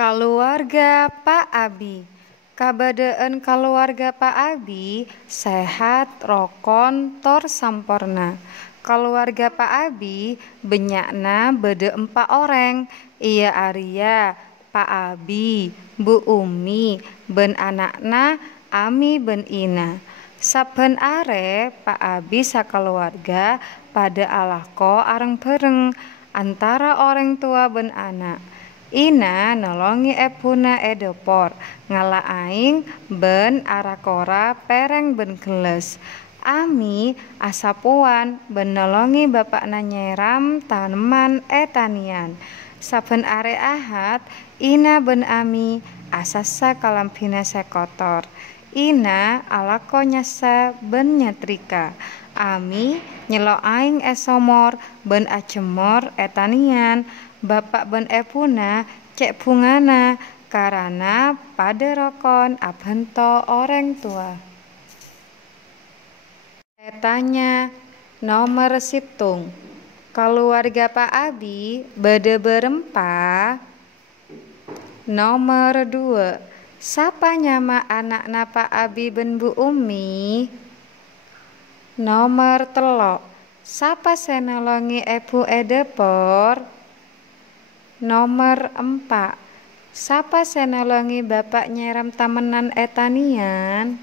Keluarga Pak Abi. Kabadaan keluarga Pak Abi sehat, rokon, tor sampurna. Keluarga Pak Abi benyakna bede 4 orang. Iya Arya, Pak Abi, Bu Umi, ben anakna Ami ben Ina. Saben are Pak Abi sakeluarga pada alako areng bareng antara orang tua ben anak. Ina nolongi ebuna edopor ngala aing ben arakora pereng ben geles. Ami asapuan ben nolongi bapakna nyeram taneman etanian. Saben are Ahad Ina ben Ami asasa kalampina sekotor. Ina alako nyasa ben nyetrika. Ami nyelo aing esomor ben acemor etanian. Bapak ben epuna cek bungana karena pada rokon abento orang tua. Tanya nomor situng. Keluarga Pak Abi bede berempa. Nomor 2. Sapa nyama anakna Pak Abi ben Bu Umi? Nomor 3. Sapa senolongi ebu edepor? Nomor 4. Sapa senolongi bapak nyeram tamenan etanian?